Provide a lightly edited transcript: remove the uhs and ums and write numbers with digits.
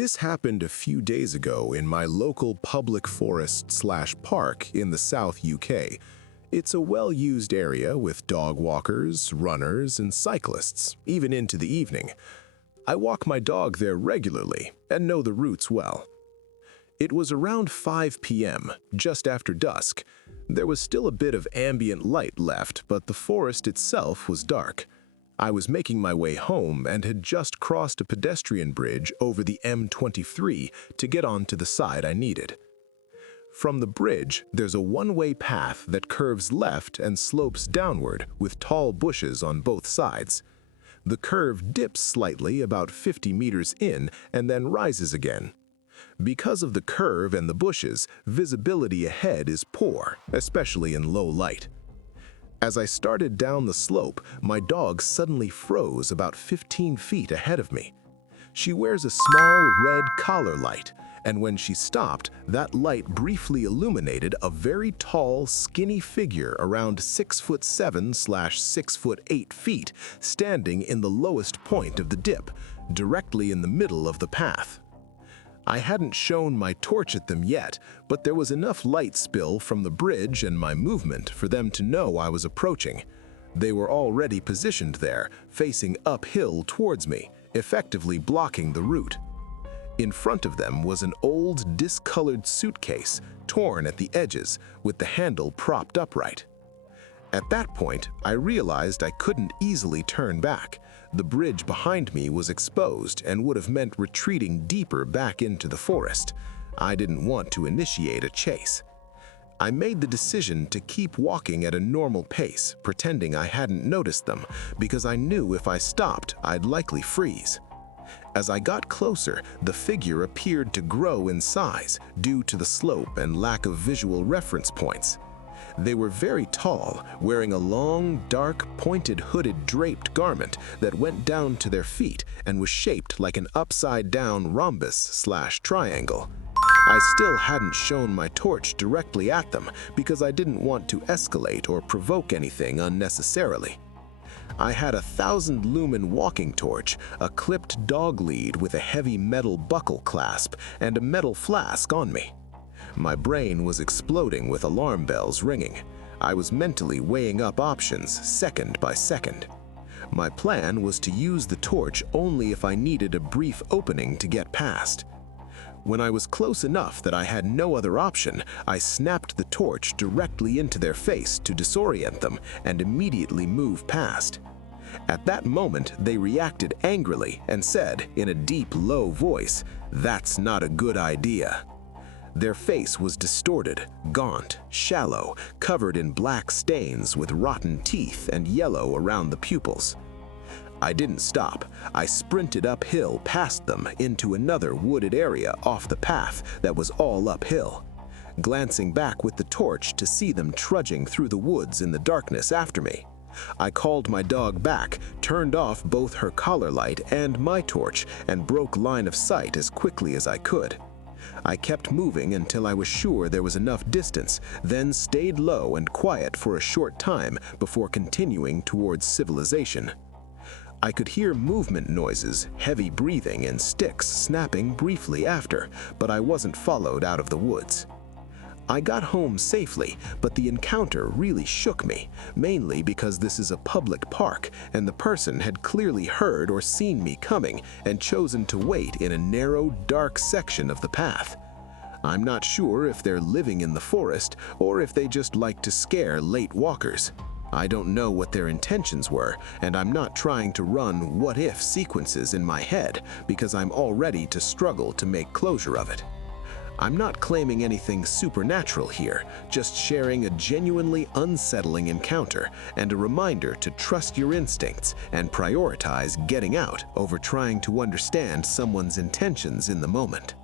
This happened a few days ago in my local public forest/park in the South UK. It's a well-used area with dog walkers, runners, and cyclists, even into the evening. I walk my dog there regularly and know the routes well. It was around 5 p.m., just after dusk. There was still a bit of ambient light left, but the forest itself was dark. I was making my way home and had just crossed a pedestrian bridge over the M23 to get onto the side I needed. From the bridge, there's a one-way path that curves left and slopes downward with tall bushes on both sides. The curve dips slightly about 50 meters in and then rises again. Because of the curve and the bushes, visibility ahead is poor, especially in low light. As I started down the slope, my dog suddenly froze about 15 feet ahead of me. She wears a small red collar light, and when she stopped, that light briefly illuminated a very tall, skinny figure around 6'7" / 6'8" standing in the lowest point of the dip, directly in the middle of the path. I hadn't shown my torch at them yet, but there was enough light spill from the bridge and my movement for them to know I was approaching. They were already positioned there, facing uphill towards me, effectively blocking the route. In front of them was an old, discolored suitcase, torn at the edges, with the handle propped upright. At that point, I realized I couldn't easily turn back. The bridge behind me was exposed and would have meant retreating deeper back into the forest. I didn't want to initiate a chase. I made the decision to keep walking at a normal pace, pretending I hadn't noticed them, because I knew if I stopped, I'd likely freeze. As I got closer, the figure appeared to grow in size due to the slope and lack of visual reference points. They were very tall, wearing a long, dark, pointed hooded draped garment that went down to their feet and was shaped like an upside-down rhombus/triangle. I still hadn't shown my torch directly at them because I didn't want to escalate or provoke anything unnecessarily. I had a 1,000-lumen walking torch, a clipped dog lead with a heavy metal buckle clasp, and a metal flask on me. My brain was exploding with alarm bells ringing. I was mentally weighing up options second by second. My plan was to use the torch only if I needed a brief opening to get past. When I was close enough that I had no other option, I snapped the torch directly into their face to disorient them and immediately move past. At that moment, they reacted angrily and said, in a deep, low voice, "That's not a good idea." Their face was distorted, gaunt, shallow, covered in black stains with rotten teeth and yellow around the pupils. I didn't stop. I sprinted uphill past them into another wooded area off the path that was all uphill, glancing back with the torch to see them trudging through the woods in the darkness after me. I called my dog back, turned off both her collar light and my torch, and broke line of sight as quickly as I could. I kept moving until I was sure there was enough distance, then stayed low and quiet for a short time before continuing towards civilization. I could hear movement noises, heavy breathing, and sticks snapping briefly after, but I wasn't followed out of the woods. I got home safely, but the encounter really shook me, mainly because this is a public park and the person had clearly heard or seen me coming and chosen to wait in a narrow, dark section of the path. I'm not sure if they're living in the forest or if they just like to scare late walkers. I don't know what their intentions were, and I'm not trying to run what-if sequences in my head because I'm all ready to struggle to make closure of it. I'm not claiming anything supernatural here, just sharing a genuinely unsettling encounter and a reminder to trust your instincts and prioritize getting out over trying to understand someone's intentions in the moment.